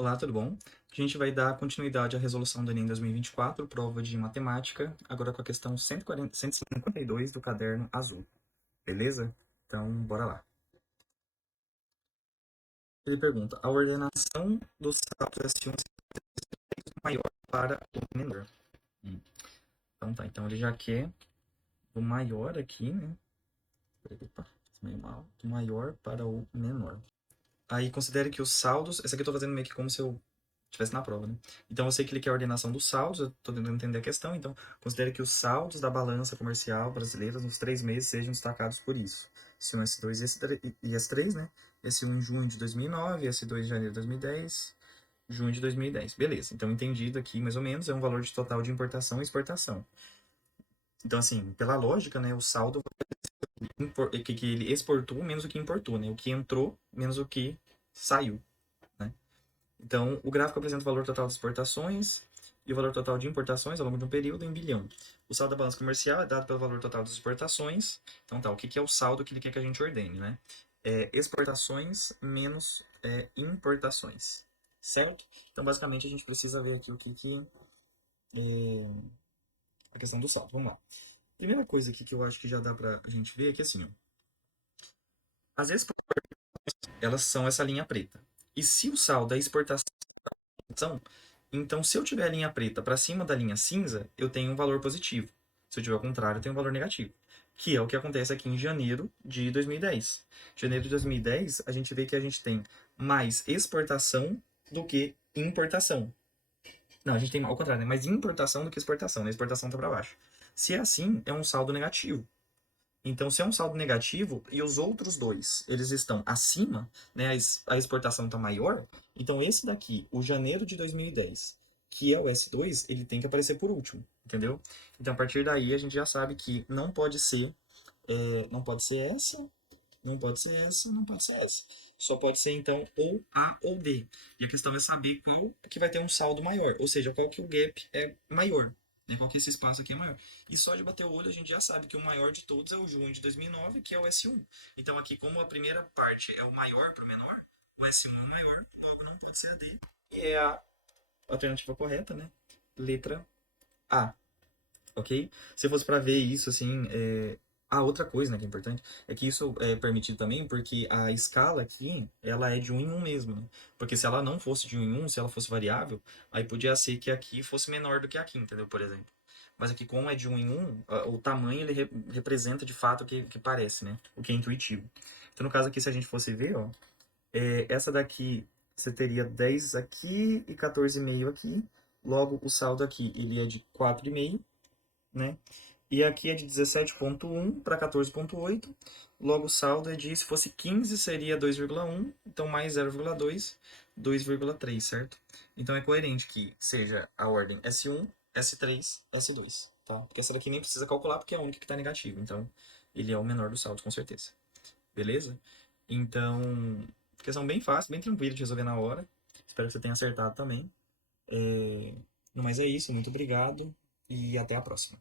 Olá, tudo bom? A gente vai dar continuidade à resolução do Enem 2024, prova de matemática, agora com a questão 152 do caderno azul, beleza? Então, bora lá. Ele pergunta, a ordenação dos saltos S1 é maior para o menor. Então tá, então ele já quer o maior aqui, né? Opa, meio mal. Do maior para o menor. Aí considere que os saldos, essa aqui eu tô fazendo meio que como se eu estivesse na prova, né? Então eu sei que ele quer a ordenação dos saldos, eu tô tentando entender a questão, então considere que os saldos da balança comercial brasileira nos 3 meses sejam destacados por isso. S1, S2 e S3, né? S1 em junho de 2009, S2 em janeiro de 2010, junho de 2010. Beleza, então entendido aqui mais ou menos, é um valor de total de importação e exportação. Então assim, pela lógica, né, o saldo que ele exportou menos o que importou, né? O que entrou menos o que saiu, né? Então, o gráfico apresenta o valor total de exportações e o valor total de importações ao longo de um período em bilhão. O saldo da balança comercial é dado pelo valor total das exportações. Então, tá, o que é o saldo que ele quer que a gente ordene, né? Exportações menos importações, certo? Então, basicamente, a gente precisa ver aqui o que é a questão do saldo. Vamos lá. Primeira coisa aqui que eu acho que já dá pra gente ver é que, assim, ó, as exportações, elas são essa linha preta. E se o saldo da exportação, então se eu tiver a linha preta para cima da linha cinza, eu tenho um valor positivo. Se eu tiver ao contrário, eu tenho um valor negativo. Que é o que acontece aqui em janeiro de 2010. Janeiro de 2010, a gente vê que a gente tem mais exportação do que importação. Não, a gente tem ao contrário, né? Mais importação do que exportação, né? Exportação está para baixo. Se é assim, é um saldo negativo. Então, se é um saldo negativo e os outros dois, eles estão acima, né, a exportação está maior, então esse daqui, o janeiro de 2010, que é o S2, ele tem que aparecer por último, entendeu? Então, a partir daí, a gente já sabe que não pode ser essa, não pode ser essa, não pode ser essa. Só pode ser, então, ou A ou B. E a questão é saber qual que vai ter um saldo maior, ou seja, qual que o gap é maior, né? Qual que esse espaço aqui é maior. E só de bater o olho a gente já sabe que o maior de todos é o junho de 2009, que é o S1. Então aqui, como a primeira parte é o maior para o menor, o S1 é o maior, logo não pode ser a D. E é a alternativa correta, né? Letra A, ok? Se fosse para ver isso, assim, outra coisa, né, que é importante, é que isso é permitido também porque a escala aqui, ela é de um em um mesmo, né? Porque se ela não fosse de um em um, se ela fosse variável, aí podia ser que aqui fosse menor do que aqui, entendeu? Por exemplo. Mas aqui, como é de um em um, o tamanho ele representa de fato o que parece, né? O que é intuitivo. Então, no caso aqui, se a gente fosse ver, ó, essa daqui você teria 10 aqui e 14,5 aqui. Logo, o saldo aqui, ele é de 4,5, né? E aqui é de 17,1 para 14,8. Logo, o saldo é de, se fosse 15, seria 2,1. Então, mais 0,2, 2,3, certo? Então, é coerente que seja a ordem S1, S3, S2, tá? Porque essa daqui nem precisa calcular, porque é a única que está negativa. Então, ele é o menor dos saldos, com certeza. Beleza? Então, questão bem fácil, bem tranquila de resolver na hora. Espero que você tenha acertado também. No mais é isso, muito obrigado e até a próxima.